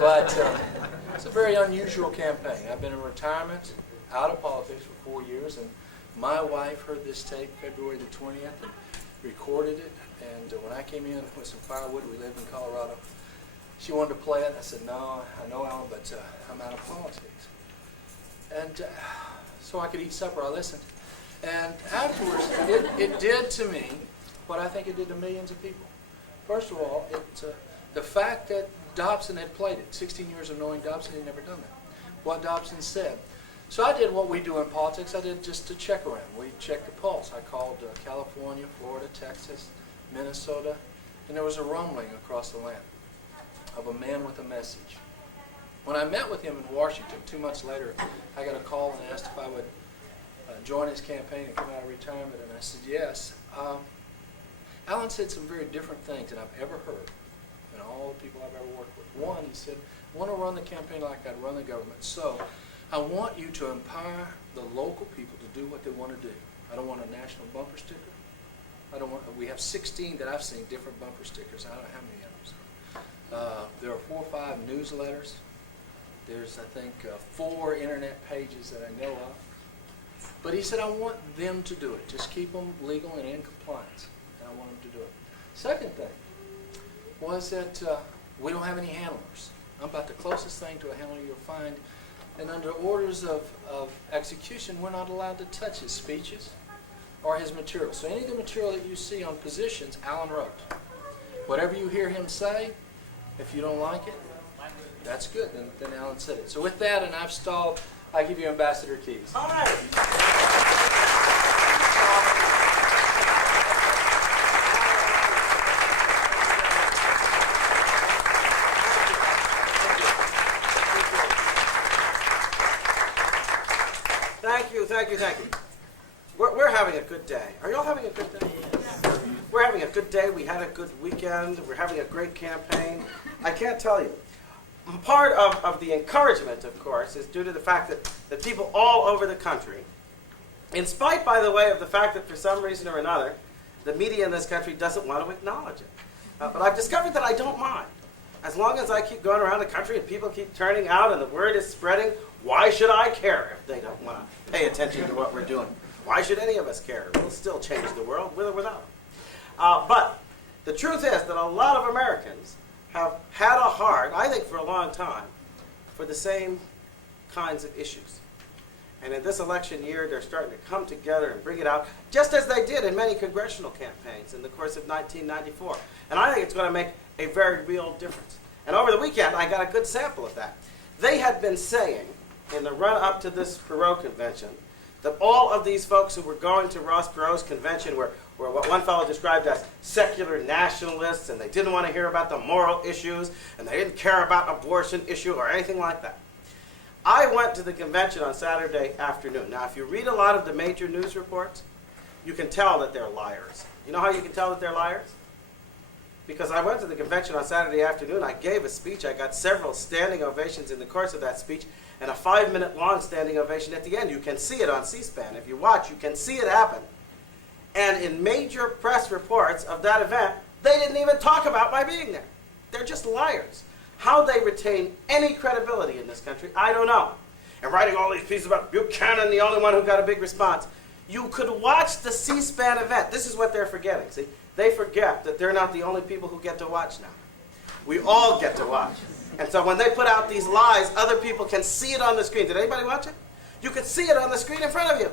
But it's a very unusual campaign. I've been in retirement, out of politics for 4 years, and my wife heard this tape February the 20th and recorded it. And when I came in with some firewood, we lived in Colorado, she wanted to play it. I said, no, I know, Alan, but I'm out of politics. And so I could eat supper. I listened. And afterwards, it did to me what I think it did to millions of people. First of all, the fact that Dobson had played it, 16 years of knowing Dobson, he'd never done that. What Dobson said. So I did what we do in politics. I did just to check around. We checked the pulse. I called California, Florida, Texas, Minnesota, and there was a rumbling across the land of a man with a message. When I met with him in Washington 2 months later, I got a call and asked if I would join his campaign and come out of retirement, and I said yes. Alan said some very different things than I've ever heard in all the people I've ever worked with. One, he said, I want to run the campaign like I'd run the government, so I want you to empower the local people to do what they want to do. I don't want a national bumper sticker. We have 16 that I've seen, different bumper stickers. I don't know how many of them. There are 4 or 5 newsletters. There's, I think, 4 internet pages that I know of. But he said, I want them to do it. Just keep them legal and in compliance. And I want them to do it. Second thing was that we don't have any handlers. I'm about the closest thing to a handler you'll find. And under orders of execution, we're not allowed to touch his speeches or his material. So any of the material that you see on positions, Alan wrote. Whatever you hear him say, if you don't like it, that's good. Then Alan said it. So with that, and I've stalled, I give you Ambassador Keys. All right. Thank you. We're having a good day. Are y'all having a good day? Yes. We're having a good day. We had a good weekend. We're having a great campaign. I can't tell you. Part of the encouragement, of course, is due to the fact that people all over the country, in spite, by the way, of the fact that for some reason or another, the media in this country doesn't want to acknowledge it. But I've discovered that I don't mind. As long as I keep going around the country and people keep turning out and the word is spreading, why should I care if they don't want to pay attention to what we're doing? Why should any of us care? We'll still change the world with or without them. But the truth is that a lot of Americans have had a heart, I think for a long time, for the same kinds of issues. And in this election year, they're starting to come together and bring it out, just as they did in many congressional campaigns in the course of 1994. And I think it's going to make a very real difference. And over the weekend, I got a good sample of that. They had been saying, in the run-up to this Perot convention, that all of these folks who were going to Ross Perot's convention were what one fellow described as secular nationalists, and they didn't want to hear about the moral issues, and they didn't care about abortion issue or anything like that. I went to the convention on Saturday afternoon. Now, if you read a lot of the major news reports, you can tell that they're liars. You know how you can tell that they're liars? Because I went to the convention on Saturday afternoon, I gave a speech, I got several standing ovations in the course of that speech, and a 5-minute long standing ovation at the end. You can see it on C-SPAN. If you watch, you can see it happen. And in major press reports of that event, they didn't even talk about my being there. They're just liars. How they retain any credibility in this country, I don't know. And writing all these pieces about Buchanan, the only one who got a big response. You could watch the C-SPAN event. This is what they're forgetting, see? They forget that they're not the only people who get to watch now. We all get to watch. And so when they put out these lies, other people can see it on the screen. Did anybody watch it? You could see it on the screen in front of you.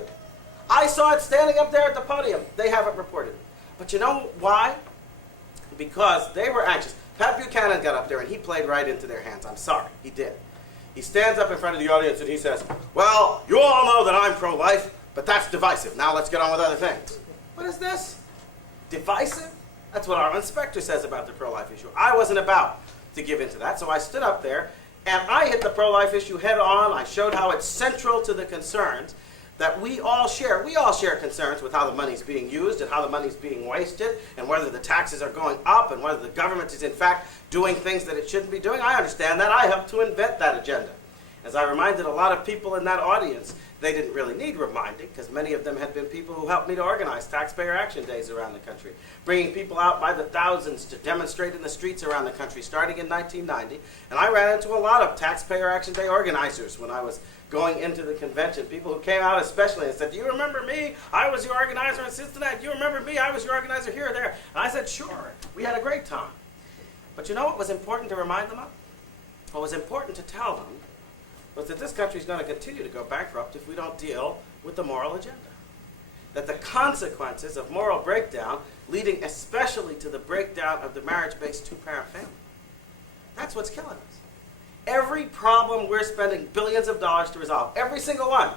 I saw it standing up there at the podium. They haven't reported it. But you know why? Because they were anxious. Pat Buchanan got up there and he played right into their hands. I'm sorry, he did. He stands up in front of the audience and he says, well, you all know that I'm pro-life, but that's divisive. Now let's get on with other things. What is this? Divisive? That's what our inspector says about the pro-life issue. I wasn't about to give into that, so I stood up there and I hit the pro-life issue head on. I showed how it's central to the concerns that we all share. We all share concerns with how the money's being used and how the money's being wasted and whether the taxes are going up and whether the government is in fact doing things that it shouldn't be doing. I understand that. I helped to invent that agenda. As I reminded a lot of people in that audience, They didn't really need reminding because many of them had been people who helped me to organize taxpayer action days around the country, bringing people out by the thousands to demonstrate in the streets around the country starting in 1990. And I ran into a lot of taxpayer action day organizers when I was going into the convention, people who came out especially and said, "Do you remember me? I was your organizer in Cincinnati. Do you remember me? I was your organizer here or there." And I said, "Sure." We had a great time. But you know what was important to remind them of? What was important to tell them was that this country is going to continue to go bankrupt if we don't deal with the moral agenda. That the consequences of moral breakdown, leading especially to the breakdown of the marriage-based two-parent family, that's what's killing us. Every problem we're spending billions of dollars to resolve, every single one,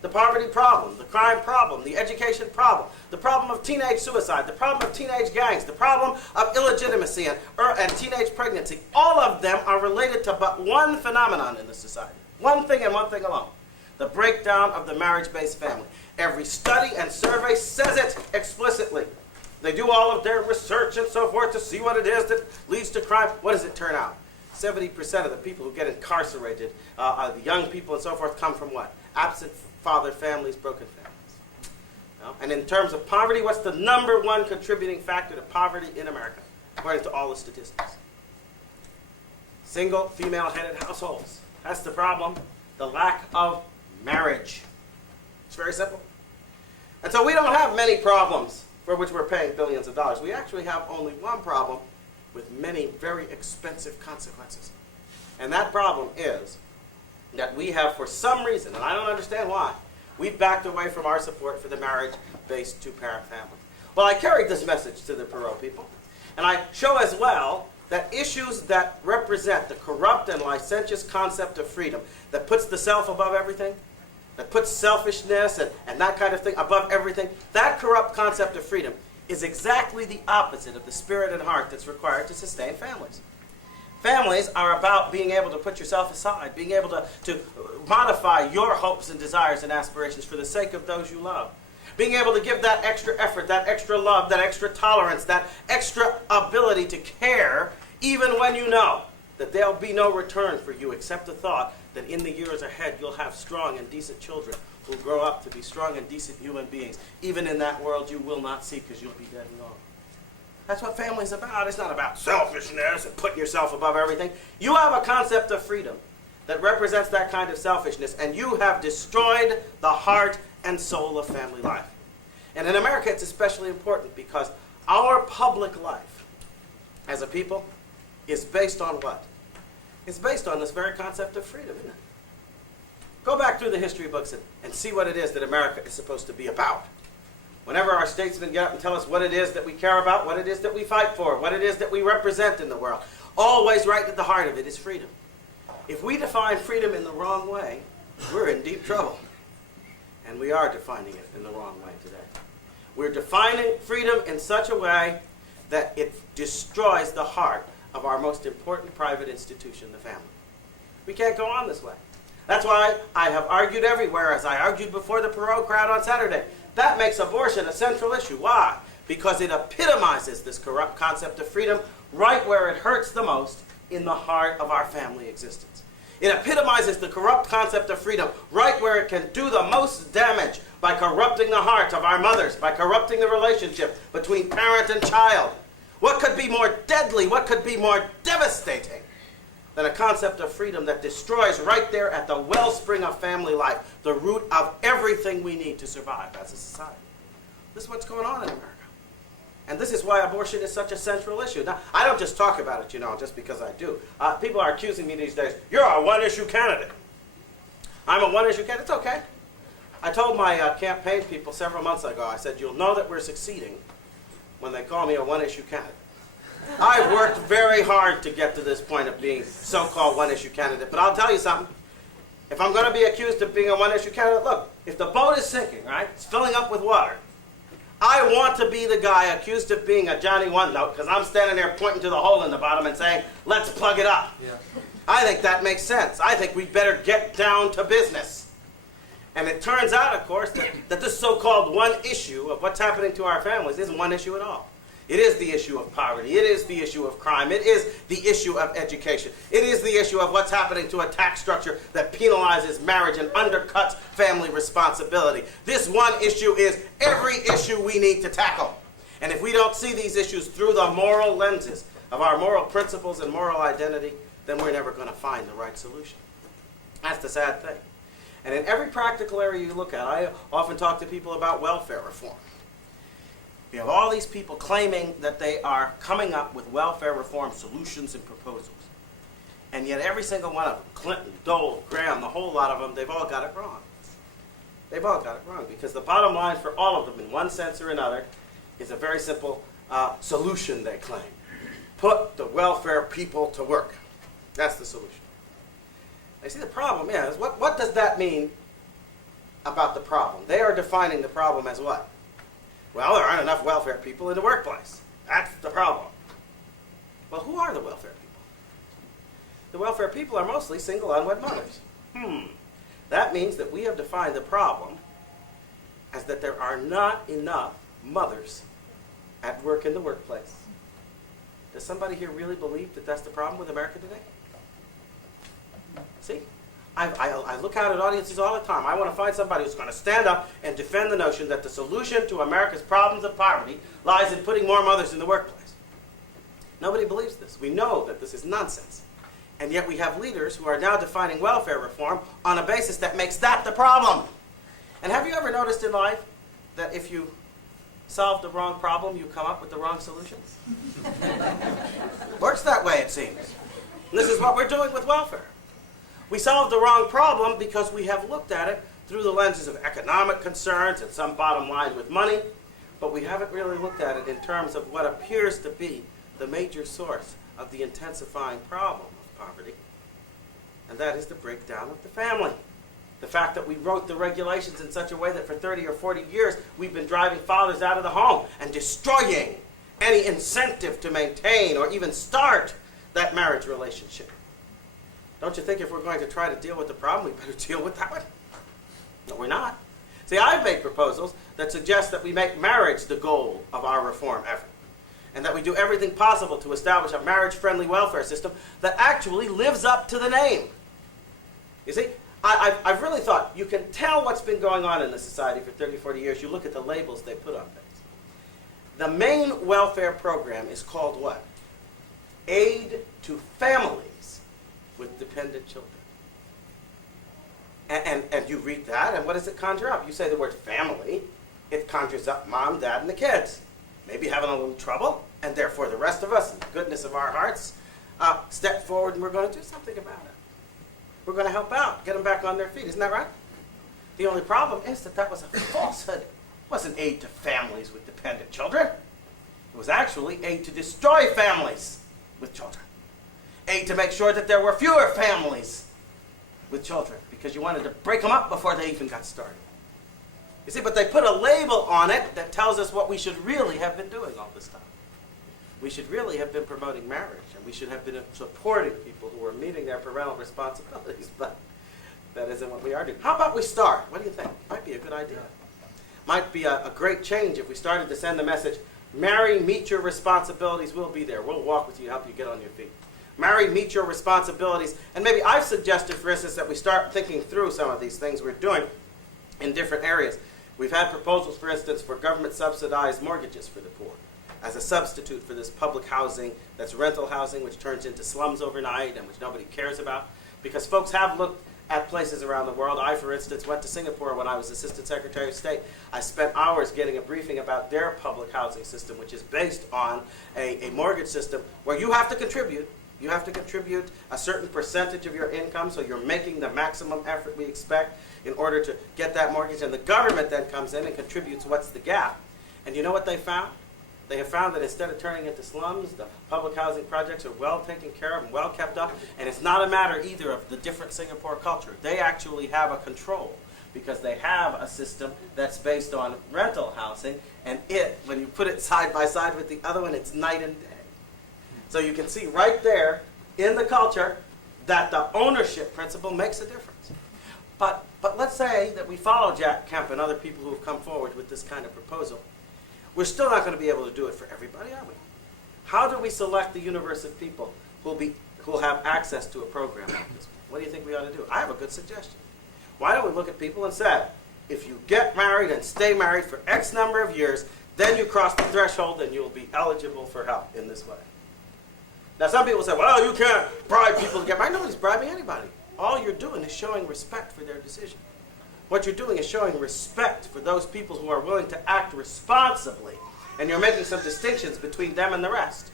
the poverty problem, the crime problem, the education problem, the problem of teenage suicide, the problem of teenage gangs, the problem of illegitimacy and teenage pregnancy, all of them are related to but one phenomenon in this society. One thing and one thing alone: the breakdown of the marriage-based family. Every study and survey says it explicitly. They do all of their research and so forth to see what it is that leads to crime. What does it turn out? 70% of the people who get incarcerated, the young people and so forth, come from what? Absent father families, broken families. And in terms of poverty, what's the number one contributing factor to poverty in America, according to all the statistics? Single, female-headed households. That's the problem. The lack of marriage. It's very simple. And so we don't have many problems for which we're paying billions of dollars. We actually have only one problem with many very expensive consequences. And that problem is that we have, for some reason, and I don't understand why, we've backed away from our support for the marriage-based two-parent family. Well, I carried this message to the Perot people, and I show as well that issues that represent the corrupt and licentious concept of freedom, that puts the self above everything, that puts selfishness and that kind of thing above everything, that corrupt concept of freedom is exactly the opposite of the spirit and heart that's required to sustain families. Families are about being able to put yourself aside, being able to modify your hopes and desires and aspirations for the sake of those you love. Being able to give that extra effort, that extra love, that extra tolerance, that extra ability to care, even when you know that there'll be no return for you except the thought that in the years ahead you'll have strong and decent children who'll grow up to be strong and decent human beings. Even in that world you will not see because you'll be dead and gone. That's what family's about. It's not about selfishness and putting yourself above everything. You have a concept of freedom that represents that kind of selfishness, and you have destroyed the heart and soul of family life. And in America, it's especially important because our public life as a people is based on what? It's based on this very concept of freedom, isn't it? Go back through the history books and see what it is that America is supposed to be about. Whenever our statesmen get up and tell us what it is that we care about, what it is that we fight for, what it is that we represent in the world, always right at the heart of it is freedom. If we define freedom in the wrong way, we're in deep trouble. And we are defining it in the wrong way today. We're defining freedom in such a way that it destroys the heart of our most important private institution, the family. We can't go on this way. That's why I have argued everywhere, as I argued before the Perot crowd on Saturday. That makes abortion a central issue. Why? Because it epitomizes this corrupt concept of freedom right where it hurts the most, in the heart of our family existence. It epitomizes the corrupt concept of freedom right where it can do the most damage, by corrupting the heart of our mothers, by corrupting the relationship between parent and child. What could be more deadly, what could be more devastating than a concept of freedom that destroys right there at the wellspring of family life, the root of everything we need to survive as a society? This is what's going on in America. And this is why abortion is such a central issue. Now, I don't just talk about it, just because I do. People are accusing me these days, "You're a one-issue candidate." I'm a one-issue candidate. It's okay. I told my campaign people several months ago, I said, "You'll know that we're succeeding when they call me a one-issue candidate." I've worked very hard to get to this point of being so-called one-issue candidate. But I'll tell you something. If I'm going to be accused of being a one-issue candidate, look, if the boat is sinking, right, it's filling up with water, I want to be the guy accused of being a Johnny One-Note because I'm standing there pointing to the hole in the bottom and saying, "Let's plug it up." Yeah. I think that makes sense. I think we'd better get down to business. And it turns out, of course, that this so-called one issue of what's happening to our families isn't one issue at all. It is the issue of poverty. It is the issue of crime. It is the issue of education. It is the issue of what's happening to a tax structure that penalizes marriage and undercuts family responsibility. This one issue is every issue we need to tackle. And if we don't see these issues through the moral lenses of our moral principles and moral identity, then we're never going to find the right solution. That's the sad thing. And in every practical area you look at, I often talk to people about welfare reform. You have all these people claiming that they are coming up with welfare reform solutions and proposals. And yet every single one of them, Clinton, Dole, Graham, the whole lot of them, they've all got it wrong. They've all got it wrong because the bottom line for all of them, in one sense or another, is a very simple solution they claim. Put the welfare people to work. That's the solution. You see, the problem is, what does that mean about the problem? They are defining the problem as what? Well, there aren't enough welfare people in the workplace. That's the problem. Well, who are the welfare people? The welfare people are mostly single unwed mothers. That means that we have defined the problem as that there are not enough mothers at work in the workplace. Does somebody here really believe that that's the problem with America today? See? I look out at audiences all the time. I want to find somebody who's going to stand up and defend the notion that the solution to America's problems of poverty lies in putting more mothers in the workplace. Nobody believes this. We know that this is nonsense. And yet we have leaders who are now defining welfare reform on a basis that makes that the problem. And have you ever noticed in life that if you solve the wrong problem, you come up with the wrong solutions? Works that way, it seems. And this is what we're doing with welfare. We solved the wrong problem because we have looked at it through the lenses of economic concerns and some bottom line with money, but we haven't really looked at it in terms of what appears to be the major source of the intensifying problem of poverty, and that is the breakdown of the family. The fact that we wrote the regulations in such a way that for 30 or 40 years we've been driving fathers out of the home and destroying any incentive to maintain or even start that marriage relationship. Don't you think if we're going to try to deal with the problem, we better deal with that one? No, we're not. See, I've made proposals that suggest that we make marriage the goal of our reform effort, and that we do everything possible to establish a marriage-friendly welfare system that actually lives up to the name. You see, I've really thought you can tell what's been going on in the society for 30, 40 years. You look at the labels they put on things. The main welfare program is called what? Aid to Families with Dependent Children. And you read that, and what does it conjure up? You say the word family, it conjures up mom, dad, and the kids. Maybe having a little trouble, and therefore the rest of us, in the goodness of our hearts, step forward and we're going to do something about it. We're going to help out, get them back on their feet. Isn't that right? The only problem is that that was a falsehood. It wasn't aid to families with dependent children. It was actually aid to destroy families with children. Aid to make sure that there were fewer families with children, because you wanted to break them up before they even got started. You see, but they put a label on it that tells us what we should really have been doing all this time. We should really have been promoting marriage, and we should have been supporting people who were meeting their parental responsibilities, but that isn't what we are doing. How about we start? What do you think? Might be a good idea. Might be a great change if we started to send the message, marry, meet your responsibilities, we'll be there. We'll walk with you, help you get on your feet. Marry, meet your responsibilities. And maybe I've suggested, for instance, that we start thinking through some of these things we're doing in different areas. We've had proposals, for instance, for government-subsidized mortgages for the poor as a substitute for this public housing that's rental housing, which turns into slums overnight and which nobody cares about. Because folks have looked at places around the world. I, for instance, went to Singapore when I was Assistant Secretary of State. I spent hours getting a briefing about their public housing system, which is based on a mortgage system where you have to contribute. You have to contribute a certain percentage of your income, so you're making the maximum effort we expect in order to get that mortgage, and the government then comes in and contributes what's the gap. And you know what they found? They have found that instead of turning into slums, the public housing projects are well taken care of and well kept up, and it's not a matter either of the different Singapore culture. They actually have a control because they have a system that's based on rental housing, and when you put it side by side with the other one, it's night and day. So you can see right there in the culture that the ownership principle makes a difference. But let's say that we follow Jack Kemp and other people who have come forward with this kind of proposal. we're still not going to be able to do it for everybody, are we? How do we select the universe of people who will have access to a program like this? What do you think we ought to do? I have a good suggestion. Why don't we look at people and say, if you get married and stay married for X number of years, then you cross the threshold and you'll be eligible for help in this way. Now some people say, well, you can't bribe people to get married. Nobody's bribing anybody. All you're doing is showing respect for their decision. What you're doing is showing respect for those people who are willing to act responsibly. And you're making some distinctions between them and the rest.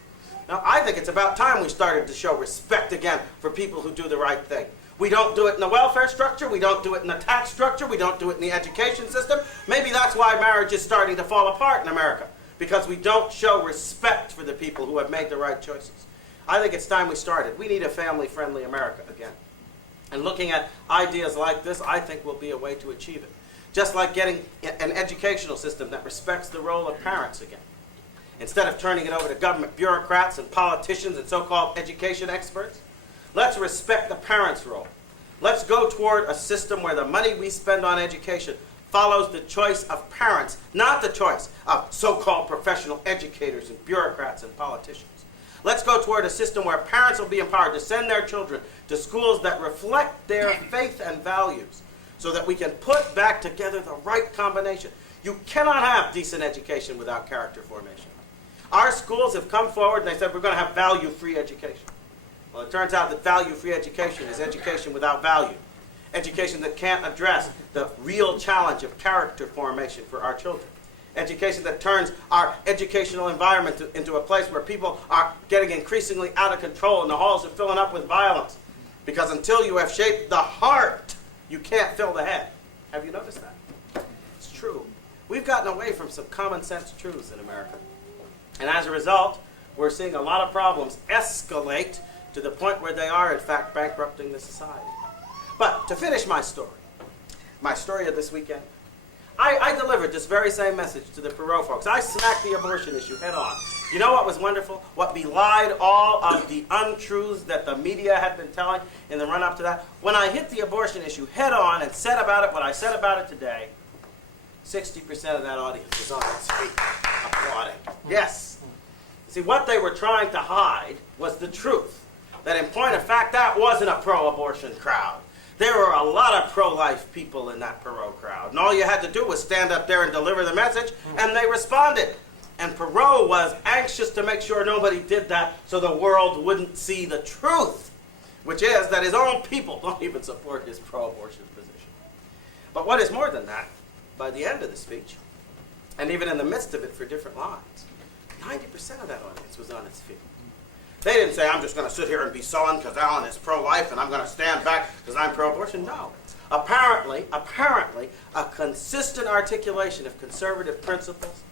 Now, I think it's about time we started to show respect again for people who do the right thing. We don't do it in the welfare structure. We don't do it in the tax structure. We don't do it in the education system. Maybe that's why marriage is starting to fall apart in America, because we don't show respect for the people who have made the right choices. I think it's time we started. We need a family-friendly America again. And looking at ideas like this, I think, will be a way to achieve it. Just like getting an educational system that respects the role of parents again. Instead of turning it over to government bureaucrats and politicians and so-called education experts, let's respect the parents' role. Let's go toward a system where the money we spend on education follows the choice of parents, not the choice of so-called professional educators and bureaucrats and politicians. Let's go toward a system where parents will be empowered to send their children to schools that reflect their faith and values, so that we can put back together the right combination. You cannot have decent education without character formation. Our schools have come forward and they said we're going to have value-free education. Well, it turns out that value-free education is education without value. Education that can't address the real challenge of character formation for our children. Education that turns our educational environment into a place where people are getting increasingly out of control and the halls are filling up with violence. Because until you have shaped the heart, you can't fill the head. Have you noticed that? It's true. We've gotten away from some common sense truths in America. And as a result, we're seeing a lot of problems escalate to the point where they are, in fact, bankrupting the society. But to finish my story of this weekend, I delivered this very same message to the Perot folks. I smacked the abortion issue head on. You know what was wonderful? What belied all of the untruths that the media had been telling in the run-up to that? When I hit the abortion issue head on and said about it what I said about it today, 60% of that audience was on its feet applauding. Yes. See, what they were trying to hide was the truth. That in point of fact, that wasn't a pro-abortion crowd. There were a lot of pro-life people in that Perot crowd. And all you had to do was stand up there and deliver the message, and they responded. And Perot was anxious to make sure nobody did that so the world wouldn't see the truth, which is that his own people don't even support his pro-abortion position. But what is more than that, by the end of the speech, and even in the midst of it for different lines, 90% of that audience was on its feet. They didn't say, I'm just going to sit here and be sullen because Alan is pro-life and I'm going to stand back because I'm pro-abortion. No. Apparently, a consistent articulation of conservative principles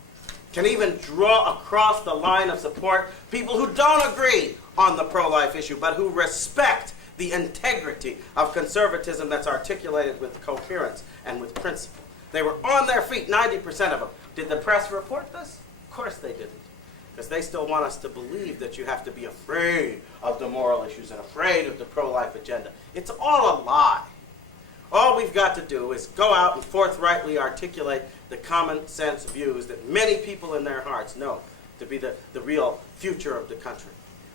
can even draw across the line of support people who don't agree on the pro-life issue, but who respect the integrity of conservatism that's articulated with coherence and with principle. They were on their feet, 90% of them. Did the press report this? Of course they didn't. Because they still want us to believe that you have to be afraid of the moral issues and afraid of the pro-life agenda. It's all a lie. All we've got to do is go out and forthrightly articulate the common sense views that many people in their hearts know to be the real future of the country.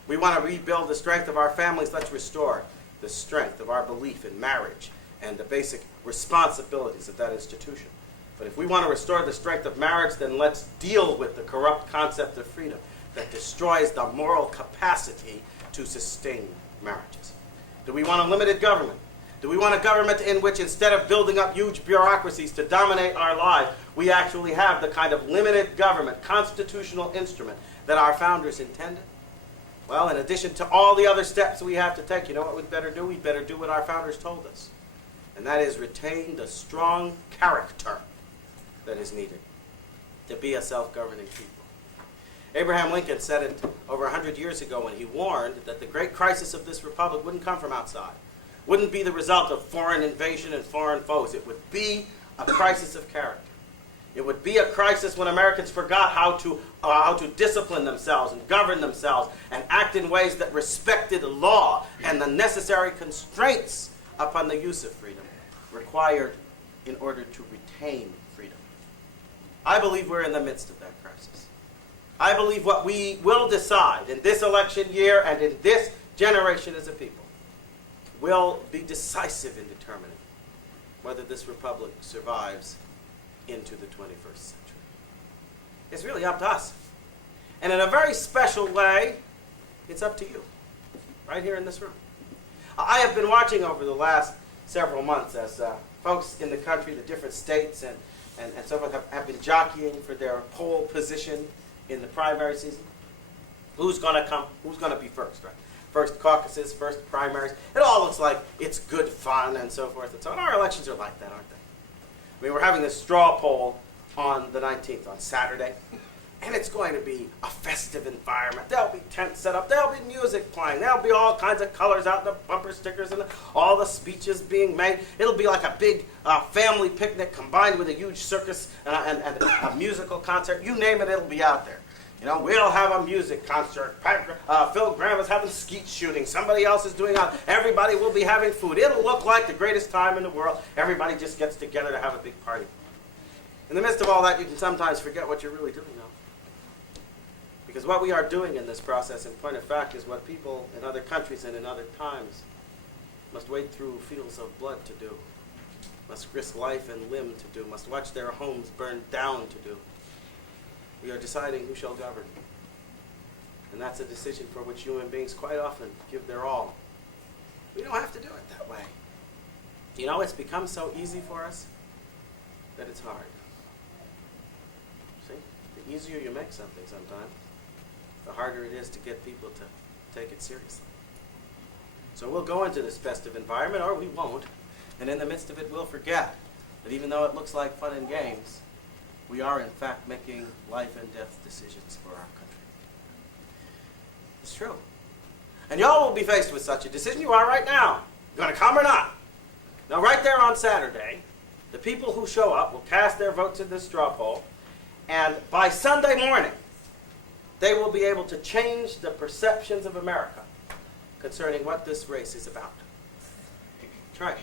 We want to rebuild the strength of our families. Let's restore the strength of our belief in marriage and the basic responsibilities of that institution. But if we want to restore the strength of marriage, then let's deal with the corrupt concept of freedom that destroys the moral capacity to sustain marriages. Do we want a limited government? Do we want a government in which, instead of building up huge bureaucracies to dominate our lives, we actually have the kind of limited government, constitutional instrument that our founders intended? Well, in addition to all the other steps we have to take, you know what we'd better do? We'd better do what our founders told us. And that is retain the strong character that is needed to be a self-governing people. Abraham Lincoln said it over 100 years ago when he warned that the great crisis of this republic wouldn't come from outside, wouldn't be the result of foreign invasion and foreign foes. It would be a crisis of character. It would be a crisis when Americans forgot how to discipline themselves and govern themselves and act in ways that respected law and the necessary constraints upon the use of freedom required in order to retain freedom. I believe we're in the midst of that crisis. I believe what we will decide in this election year and in this generation as a people will be decisive in determining whether this republic survives into the 21st century. It's really up to us. And in a very special way, it's up to you, right here in this room. I have been watching over the last several months as folks in the country, the different states and so forth have been jockeying for their poll position in the primary season. Who's going to come? Who's going to be first, right? First caucuses, first primaries. It all looks like it's good fun and so forth and so on. Our elections are like that, aren't they? I mean, we're having this straw poll on the 19th, on Saturday, and it's going to be a festive environment. There'll be tents set up. There'll be music playing. There'll be all kinds of colors out in the bumper stickers and all the speeches being made. It'll be like a big family picnic combined with a huge circus and a musical concert. You name it, it'll be out there. You know, we'll have a music concert. Phil Graham is having skeet shooting. Somebody else is doing everybody will be having food. It'll look like the greatest time in the world. Everybody just gets together to have a big party. In the midst of all that, you can sometimes forget what you're really doing now. Because what we are doing in this process, in point of fact, is what people in other countries and in other times must wade through fields of blood to do, must risk life and limb to do, must watch their homes burned down to do. We are deciding who shall govern. And that's a decision for which human beings quite often give their all. We don't have to do it that way. You know, it's become so easy for us that it's hard. See? The easier you make something sometimes, the harder it is to get people to take it seriously. So we'll go into this festive environment, or we won't, and in the midst of it we'll forget that even though it looks like fun and games, we are in fact making life and death decisions for our country. It's true. And y'all will be faced with such a decision. You are right now. You going to come or not? Now right there on Saturday, the people who show up will cast their votes in this straw poll, and by Sunday morning, they will be able to change the perceptions of America concerning what this race is about. That's right.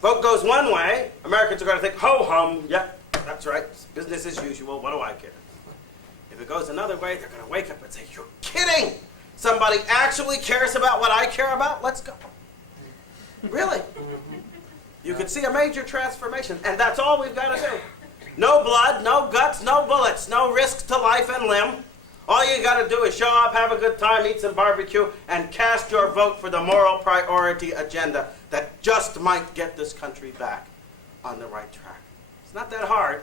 Vote goes one way, Americans are going to think, ho-hum, yep, that's right, it's business as usual, what do I care? If it goes another way, they're going to wake up and say, you're kidding! Somebody actually cares about what I care about? Let's go. Really? You could see a major transformation, and that's all we've got to do. No blood, no guts, no bullets, no risk to life and limb. All you got to do is show up, have a good time, eat some barbecue, and cast your vote for the moral priority agenda that just might get this country back on the right track. It's not that hard,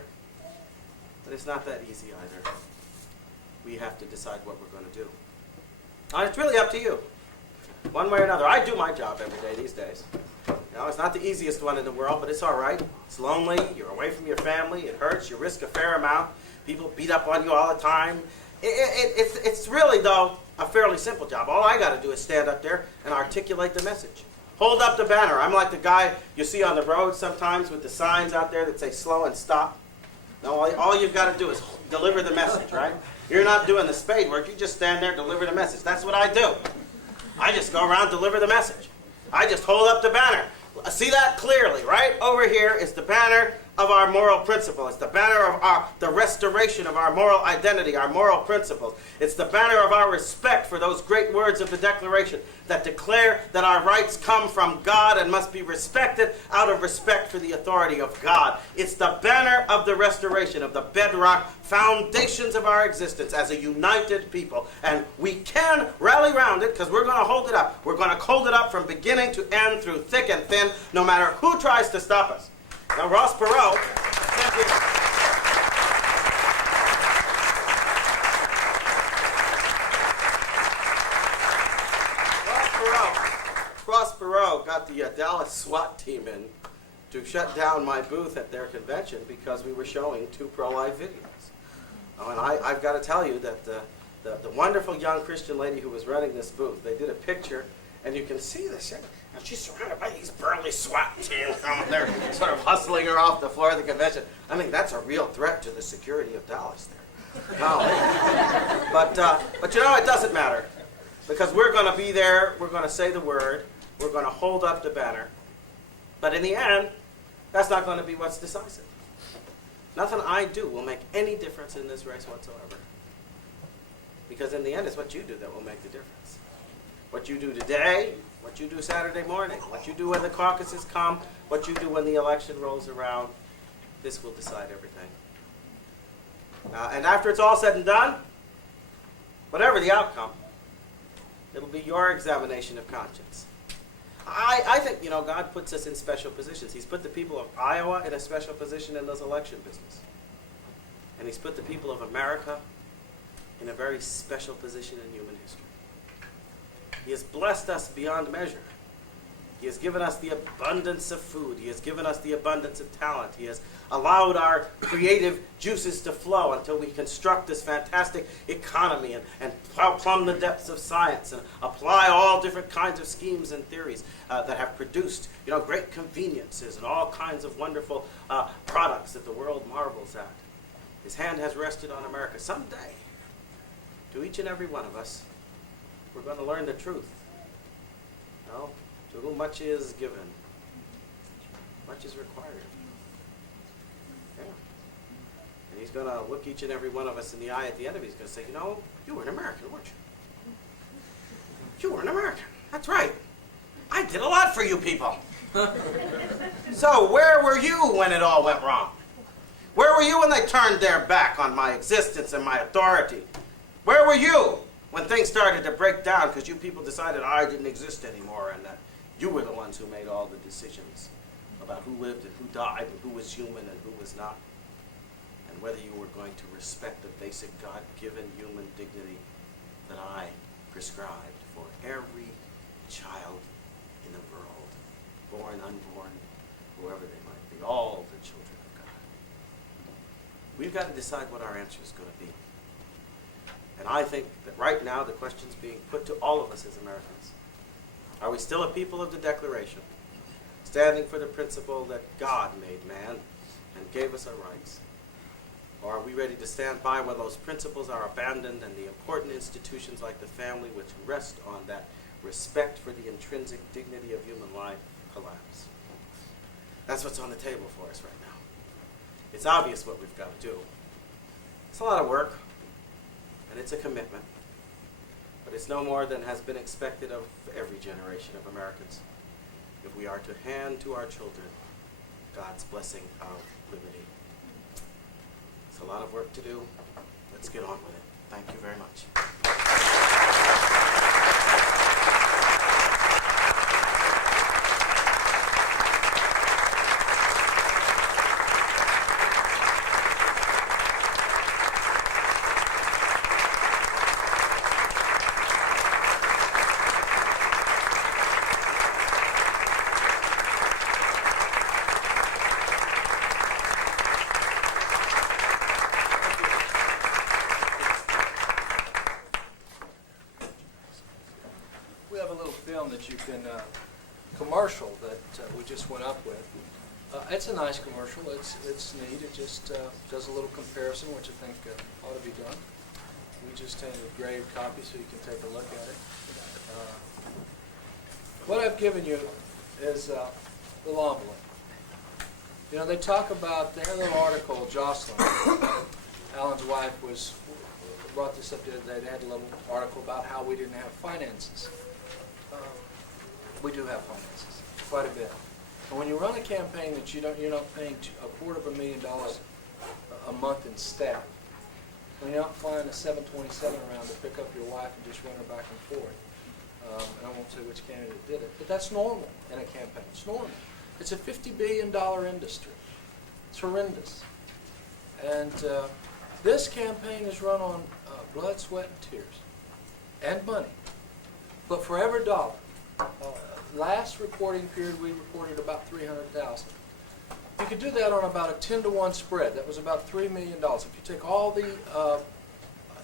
but it's not that easy either. We have to decide what we're going to do. And it's really up to you, one way or another. I do my job every day these days. You know, it's not the easiest one in the world, but it's all right. It's lonely. You're away from your family. It hurts. You risk a fair amount. People beat up on you all the time. It's really, though, a fairly simple job. All I got to do is stand up there and articulate the message. Hold up the banner. I'm like the guy you see on the road sometimes with the signs out there that say slow and stop. No, all you've got to do is deliver the message, right? You're not doing the spade work. You just stand there, deliver the message. That's what I do. I just go around, deliver the message. I just hold up the banner. See that clearly, right? Over here is the banner of our moral principle. It's the banner of the restoration of our moral identity, our moral principles. It's the banner of our respect for those great words of the Declaration that declare that our rights come from God and must be respected out of respect for the authority of God. It's the banner of the restoration of the bedrock foundations of our existence as a united people. And we can rally around it because we're going to hold it up. We're going to hold it up from beginning to end through thick and thin, no matter who tries to stop us. Now, Ross Perot, Ross Perot got the Dallas SWAT team in to shut down my booth at their convention because we were showing 2 pro-life videos. And I've got to tell you that the wonderful young Christian lady who was running this booth, they did a picture, and you can see this. And she's surrounded by these burly SWAT team. They're sort of hustling her off the floor of the convention. I mean, that's a real threat to the security of Dallas there. No. But you know, it doesn't matter. Because we're going to be there, we're going to say the word, we're going to hold up the banner. But in the end, that's not going to be what's decisive. Nothing I do will make any difference in this race whatsoever. Because in the end, it's what you do that will make the difference. What you do today, what you do Saturday morning, what you do when the caucuses come, what you do when the election rolls around, this will decide everything. And after it's all said and done, whatever the outcome, it'll be your examination of conscience. I think, God puts us in special positions. He's put the people of Iowa in a special position in this election business. And he's put the people of America in a very special position in human history. He has blessed us beyond measure. He has given us the abundance of food. He has given us the abundance of talent. He has allowed our creative juices to flow until we construct this fantastic economy and plumb the depths of science and apply all different kinds of schemes and theories that have produced, great conveniences and all kinds of wonderful products that the world marvels at. His hand has rested on America. Someday, to each and every one of us, we're going to learn the truth. To whom much is given, much is required. Yeah. And he's going to look each and every one of us in the eye at the end of it. He's going to say, you were an American, weren't you? You were an American. That's right. I did a lot for you people. So where were you when it all went wrong? Where were you when they turned their back on my existence and my authority? Where were you when things started to break down because you people decided I didn't exist anymore and that you were the ones who made all the decisions about who lived and who died and who was human and who was not, and whether you were going to respect the basic God-given human dignity that I prescribed for every child in the world, born, unborn, whoever they might be, all the children of God. We've got to decide what our answer is going to be. And I think that right now the question's being put to all of us as Americans. Are we still a people of the Declaration, standing for the principle that God made man and gave us our rights? Or are we ready to stand by when those principles are abandoned and the important institutions like the family, which rest on that respect for the intrinsic dignity of human life, collapse? That's what's on the table for us right now. It's obvious what we've got to do. It's a lot of work, and it's a commitment. But it's no more than has been expected of every generation of Americans if we are to hand to our children God's blessing of liberty. It's a lot of work to do. Let's get on with it. Thank you very much. We have a little film that you can, commercial that we just went up with. It's a nice commercial. It's neat. It just does a little comparison, which I think ought to be done. We just handed a graved copy so you can take a look at it. What I've given you is a little envelope. They talk about, they had a little article, Jocelyn, Alan's wife, brought this up the other day. They had a little article about how we didn't have finances. We do have finances, quite a bit. And when you run a campaign that you're not paying $250,000 a month in staff, when you're not flying a 727 around to pick up your wife and just run her back and forth, and I won't say which candidate did it, but that's normal in a campaign. It's normal. It's a $50 billion industry. It's horrendous. And this campaign is run on blood, sweat, and tears, and money. But for every dollar, last reporting period we reported about $300,000. You could do that on about a 10-to-1 spread. That was about $3 million. If you take all the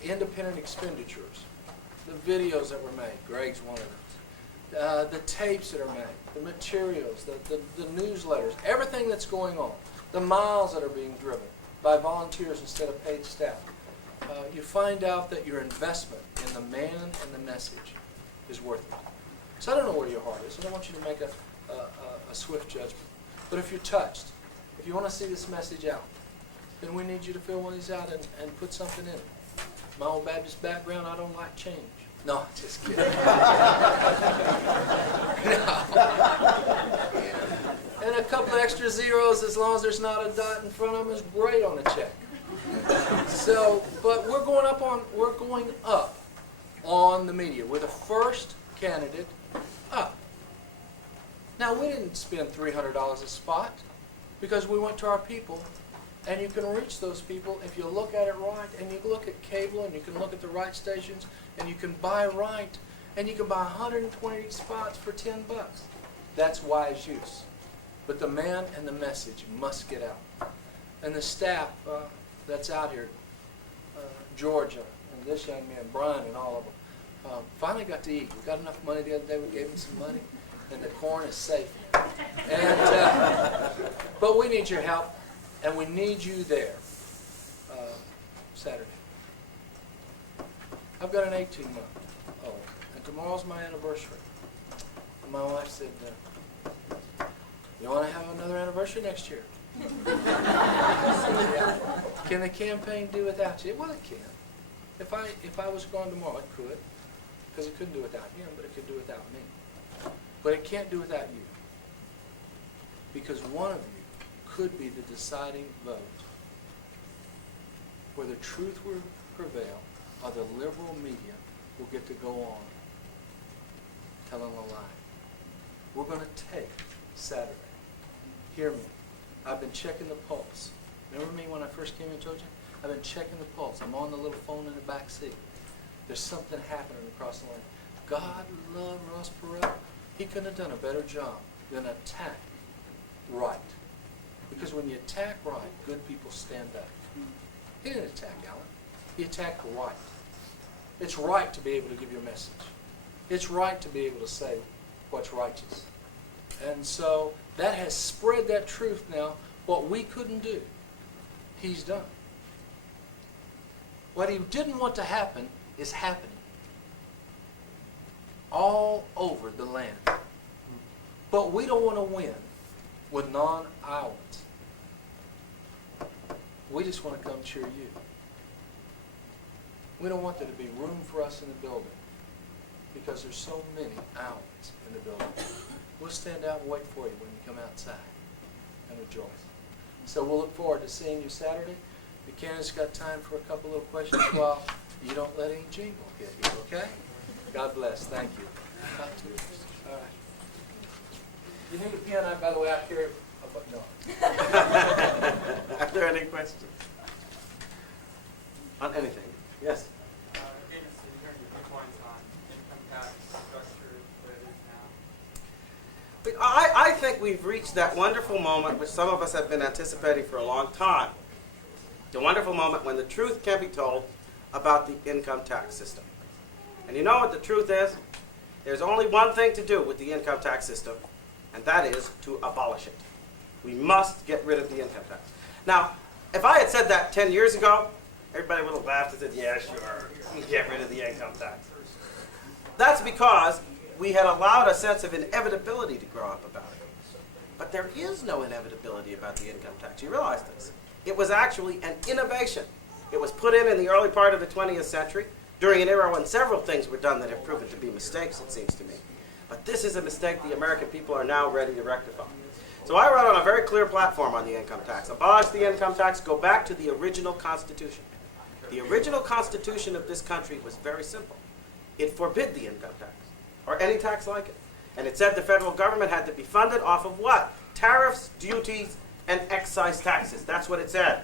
independent expenditures, the videos that were made, Greg's one of those, the tapes that are made, the materials, the newsletters, everything that's going on, the miles that are being driven by volunteers instead of paid staff, you find out that your investment in the man and the message is worth it. So I don't know where your heart is. I don't want you to make a swift judgment. But if you're touched, if you want to see this message out, then we need you to fill one of these out and put something in it. My old Baptist background, I don't like change. No, just kidding. No. And a couple of extra zeros, as long as there's not a dot in front of them, is great on a check. So, but we're going up on the media. We're the first candidate up. Now, we didn't spend $300 a spot because we went to our people, and you can reach those people if you look at it right, and you look at cable, and you can look at the right stations, and you can buy right, and you can buy 120 spots for $10. That's wise use. But the man and the message must get out. And the staff that's out here, Georgia, and this young man, Brian, and all of them, finally got to eat. We got enough money the other day, we gave them some money, and the corn is safe. And, but we need your help, and we need you there Saturday. I've got an 18-month-old, and tomorrow's my anniversary. And my wife said, you want to have another anniversary next year? Can the campaign do without you? Well, it can. If I was gone tomorrow, it could. Because it couldn't do without him, but it could do without me. But it can't do without you. Because one of you could be the deciding vote. Whether truth will prevail or the liberal media will get to go on telling a lie. We're going to take Saturday. Hear me. I've been checking the pulse. Remember me when I first came and told you? I've been checking the pulse. I'm on the little phone in the back seat. There's something happening across the line. God love Ross Perot. He couldn't have done a better job than attack right. Because when you attack right, good people stand up. He didn't attack Alan. He attacked right. It's right to be able to give your message. It's right to be able to say what's righteous. And so that has spread that truth now. What we couldn't do, he's done. What he didn't want to happen is happening all over the land. But we don't want to win with non-Iowans. We just want to come cheer you. We don't want there to be room for us in the building because there's so many Iowans in the building. We'll stand out and wait for you when you come outside and rejoice. So we'll look forward to seeing you Saturday. The candidate's got time for a couple little questions while you don't let any jingle hit you, okay? God bless. Thank you. All right. You need a pen, by the way, I carry no. Are there any questions? On anything? Yes? Again, so you're hearing your viewpoints on income tax structure, what it is now. I think we've reached that wonderful moment which some of us have been anticipating for a long time. The wonderful moment when the truth can be told about the income tax system. And you know what the truth is? There's only one thing to do with the income tax system, and that is to abolish it. We must get rid of the income tax. Now, if I had said that 10 years ago, everybody would have laughed and said, yeah, sure, get rid of the income tax. That's because we had allowed a sense of inevitability to grow up about it. But there is no inevitability about the income tax. You realize this. It was actually an innovation. It was put in the early part of the 20th century during an era when several things were done that have proven to be mistakes, it seems to me. But this is a mistake the American people are now ready to rectify. So I wrote on a very clear platform on the income tax. Abolish the income tax, go back to the original Constitution. The original Constitution of this country was very simple. It forbid the income tax, or any tax like it. And it said the federal government had to be funded off of what? Tariffs, duties, and excise taxes. That's what it said.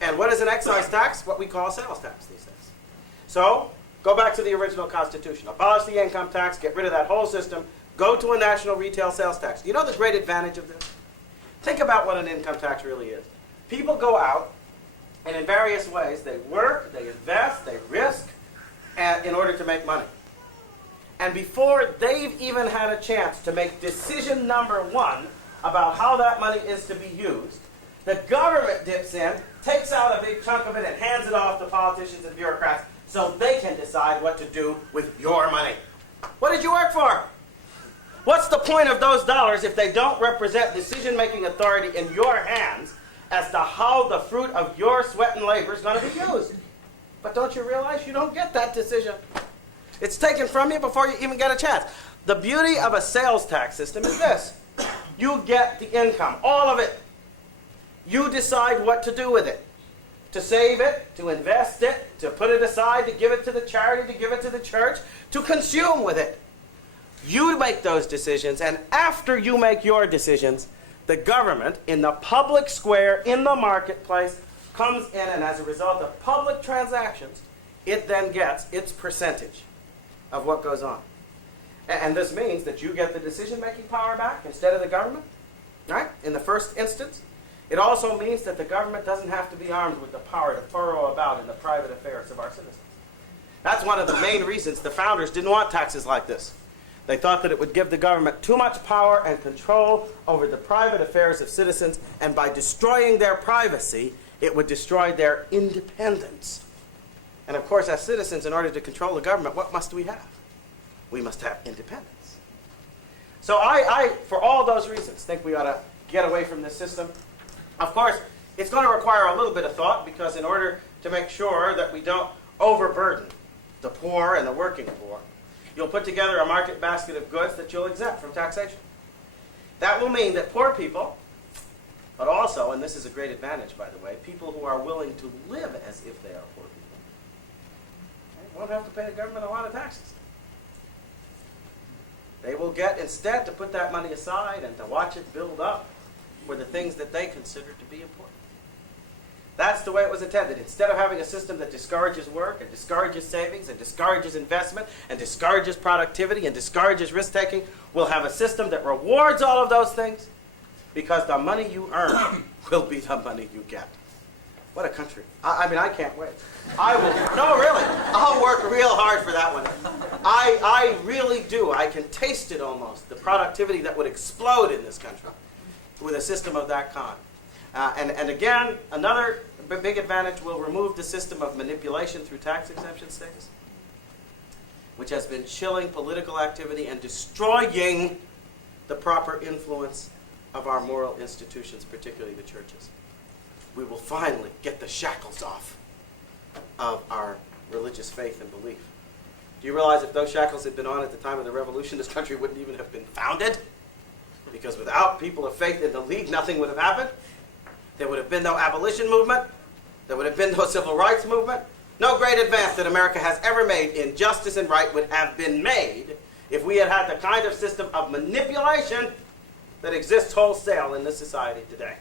And what is an excise tax? What we call a sales tax these days. So, go back to the original Constitution. Abolish the income tax, get rid of that whole system, go to a national retail sales tax. You know the great advantage of this? Think about what an income tax really is. People go out, and in various ways, they work, they invest, they risk, in order to make money. And before they've even had a chance to make decision number one about how that money is to be used, the government dips in, takes out a big chunk of it, and hands it off to politicians and bureaucrats so they can decide what to do with your money. What did you work for? What's the point of those dollars if they don't represent decision-making authority in your hands as to how the fruit of your sweat and labor is going to be used. But don't you realize you don't get that decision? It's taken from you before you even get a chance. The beauty of a sales tax system is this. You get the income, all of it. You decide what to do with it. To save it, to invest it, to put it aside, to give it to the charity, to give it to the church, to consume with it. You make those decisions, and after you make your decisions, the government, in the public square, in the marketplace, comes in, and as a result of public transactions, it then gets its percentage of what goes on. And this means that you get the decision-making power back instead of the government, right? In the first instance. It also means that the government doesn't have to be armed with the power to furrow about in the private affairs of our citizens. That's one of the main reasons the founders didn't want taxes like this. They thought that it would give the government too much power and control over the private affairs of citizens, and by destroying their privacy, it would destroy their independence. And of course, as citizens, in order to control the government, what must we have? We must have independence. So I, for all those reasons, think we ought to get away from this system. Of course, it's going to require a little bit of thought, because in order to make sure that we don't overburden the poor and the working poor, you'll put together a market basket of goods that you'll exempt from taxation. That will mean that poor people, but also, and this is a great advantage, by the way, people who are willing to live as if they are poor people, won't have to pay the government a lot of taxes. They will get, instead, to put that money aside and to watch it build up for the things that they consider to be important. That's the way it was intended. Instead of having a system that discourages work and discourages savings and discourages investment and discourages productivity and discourages risk-taking, we'll have a system that rewards all of those things, because the money you earn will be the money you get. What a country. I mean, I can't wait. I will, no, really. I'll work real hard for that one. I really do. I can taste it almost, the productivity that would explode in this country with a system of that kind. And again, another big advantage will remove the system of manipulation through tax exemption status, which has been chilling political activity and destroying the proper influence of our moral institutions, particularly the churches. We will finally get the shackles off of our religious faith and belief. Do you realize if those shackles had been on at the time of the Revolution, this country wouldn't even have been founded? Because without people of faith in the League, nothing would have happened. There would have been no abolition movement. There would have been no civil rights movement. No great advance that America has ever made in justice and right would have been made if we had had the kind of system of manipulation that exists wholesale in this society today.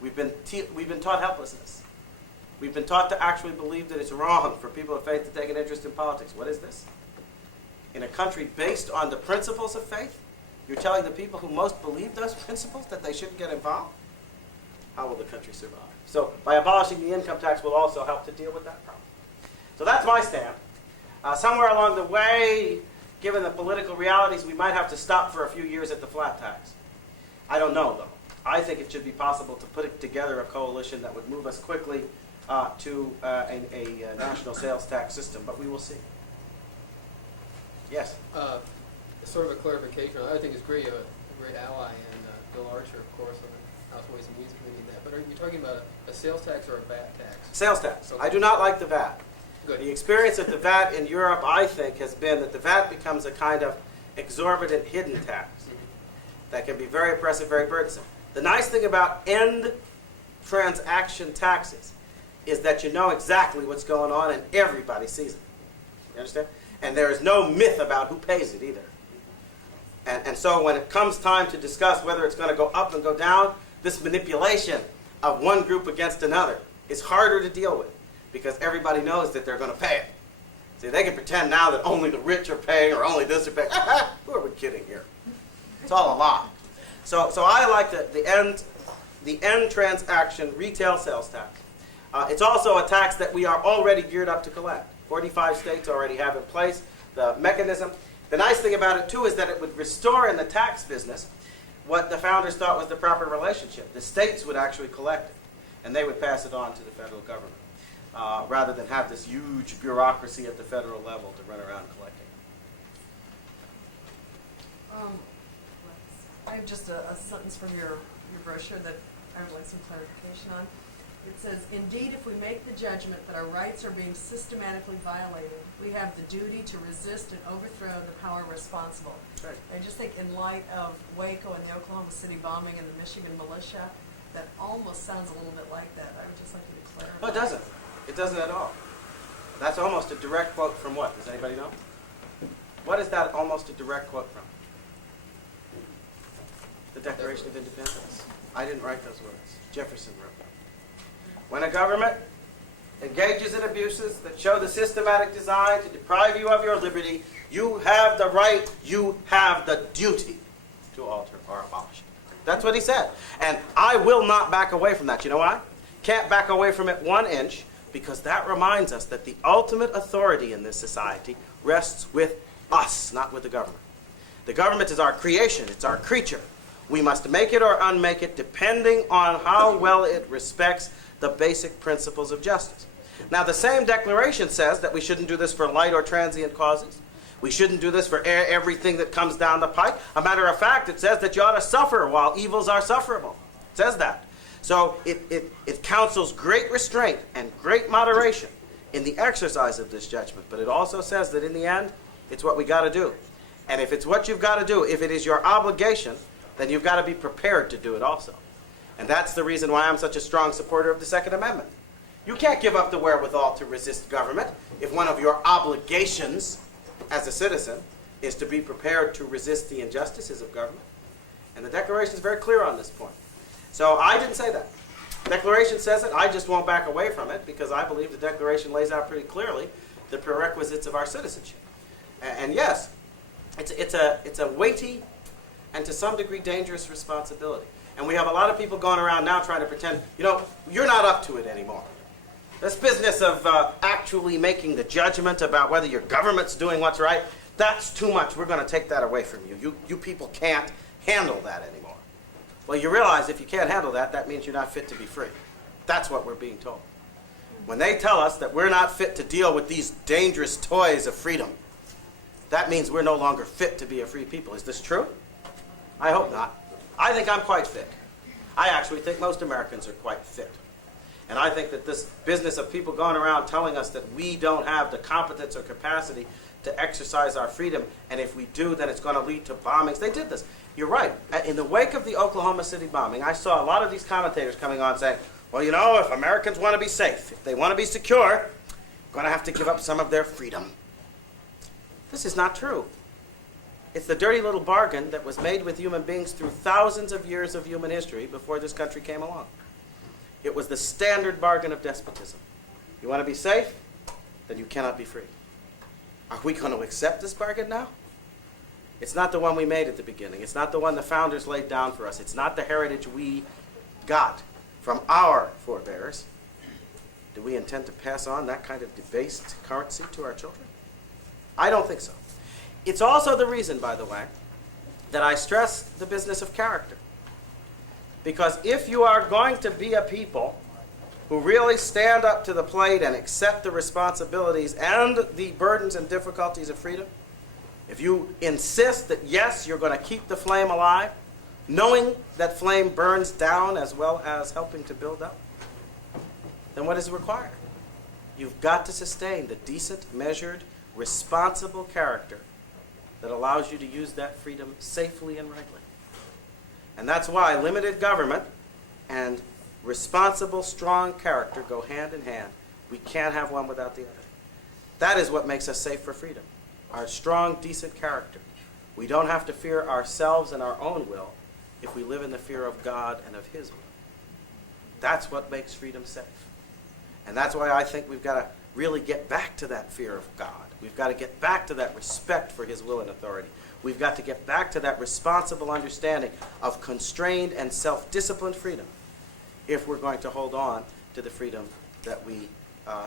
We've been taught helplessness. We've been taught to actually believe that it's wrong for people of faith to take an interest in politics. What is this? In a country based on the principles of faith, you're telling the people who most believe those principles that they shouldn't get involved? How will the country survive? So by abolishing the income tax, we'll also help to deal with that problem. So that's my stand. Somewhere along the way, given the political realities, we might have to stop for a few years at the flat tax. I don't know, though. I think it should be possible to put together a coalition that would move us quickly to a national sales tax system, but we will see. Yes? Sort of a clarification. I think it's great, a great ally, and Bill Archer, of course, on the House Ways and Means Committee and that. But are you talking about a sales tax or a VAT tax? Sales tax. Okay. I do not like the VAT. Good. The experience of the VAT in Europe, I think, has been that the VAT becomes a kind of exorbitant hidden tax that can be very oppressive, very burdensome. The nice thing about end transaction taxes is that you know exactly what's going on and everybody sees it. You understand? And there is no myth about who pays it either. And so when it comes time to discuss whether it's going to go up and go down, this manipulation of one group against another is harder to deal with because everybody knows that they're going to pay it. See, they can pretend now that only the rich are paying or only this are paying. Who are we kidding here? It's all a lie. So I like the end transaction retail sales tax. It's also a tax that we are already geared up to collect. 45 states already have in place the mechanism. The nice thing about it, too, is that it would restore in the tax business what the founders thought was the proper relationship. The states would actually collect it, and they would pass it on to the federal government, rather than have this huge bureaucracy at the federal level to run around collecting. I have just a sentence from your brochure that I would like some clarification on. It says, indeed, if we make the judgment that our rights are being systematically violated, we have the duty to resist and overthrow the power responsible. Right. I just think in light of Waco and the Oklahoma City bombing and the Michigan militia, that almost sounds a little bit like that. I would just like you to clarify. No, it doesn't. It doesn't at all. That's almost a direct quote from what? Does anybody know? What is that almost a direct quote from? The Declaration of Independence. I didn't write those words. Jefferson wrote them. When a government engages in abuses that show the systematic design to deprive you of your liberty, you have the right, you have the duty to alter or abolish it. That's what he said. And I will not back away from that. You know why? Can't back away from it 1 inch, because that reminds us that the ultimate authority in this society rests with us, not with the government. The government is our creation. It's our creature. We must make it or unmake it depending on how well it respects the basic principles of justice. Now, the same declaration says that we shouldn't do this for light or transient causes. We shouldn't do this for everything that comes down the pike. A matter of fact, it says that you ought to suffer while evils are sufferable. It says that. So it counsels great restraint and great moderation in the exercise of this judgment. But it also says that in the end, it's what we got to do. And if it's what you've got to do, if it is your obligation, then you've got to be prepared to do it also. And that's the reason why I'm such a strong supporter of the Second Amendment. You can't give up the wherewithal to resist government if one of your obligations as a citizen is to be prepared to resist the injustices of government. And the Declaration is very clear on this point. So I didn't say that. The Declaration says it. I just won't back away from it because I believe the Declaration lays out pretty clearly the prerequisites of our citizenship. And yes, it's a weighty and to some degree dangerous responsibility. And we have a lot of people going around now trying to pretend, you're not up to it anymore. This business of actually making the judgment about whether your government's doing what's right, that's too much. We're going to take that away from you. You people can't handle that anymore. Well, you realize if you can't handle that, that means you're not fit to be free. That's what we're being told. When they tell us that we're not fit to deal with these dangerous toys of freedom, that means we're no longer fit to be a free people. Is this true? I hope not. I think I'm quite fit. I actually think most Americans are quite fit. And I think that this business of people going around telling us that we don't have the competence or capacity to exercise our freedom, and if we do, then it's going to lead to bombings. They did this. You're right. In the wake of the Oklahoma City bombing, I saw a lot of these commentators coming on saying, well, if Americans want to be safe, if they want to be secure, they're going to have to give up some of their freedom. This is not true. It's the dirty little bargain that was made with human beings through thousands of years of human history before this country came along. It was the standard bargain of despotism. You want to be safe? Then you cannot be free. Are we going to accept this bargain now? It's not the one we made at the beginning. It's not the one the founders laid down for us. It's not the heritage we got from our forebears. Do we intend to pass on that kind of debased currency to our children? I don't think so. It's also the reason, by the way, that I stress the business of character. Because if you are going to be a people who really stand up to the plate and accept the responsibilities and the burdens and difficulties of freedom, if you insist that, yes, you're going to keep the flame alive, knowing that flame burns down as well as helping to build up, then what is required? You've got to sustain the decent, measured, responsible character that allows you to use that freedom safely and rightly. And that's why limited government and responsible, strong character go hand in hand. We can't have one without the other. That is what makes us safe for freedom. Our strong, decent character. We don't have to fear ourselves and our own will if we live in the fear of God and of His will. That's what makes freedom safe. And that's why I think we've got to really get back to that fear of God. We've got to get back to that respect for His will and authority. We've got to get back to that responsible understanding of constrained and self-disciplined freedom if we're going to hold on to the freedom that we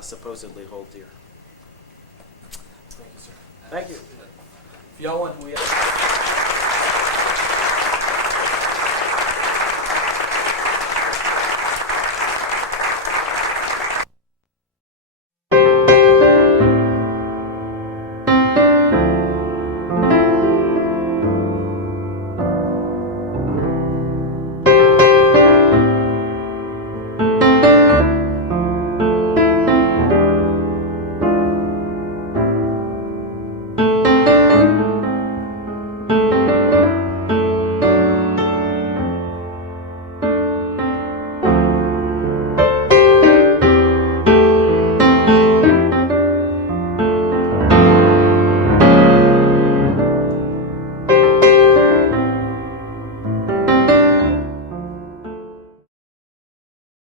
supposedly hold dear. Thank you, sir. Thank you. If y'all want, we have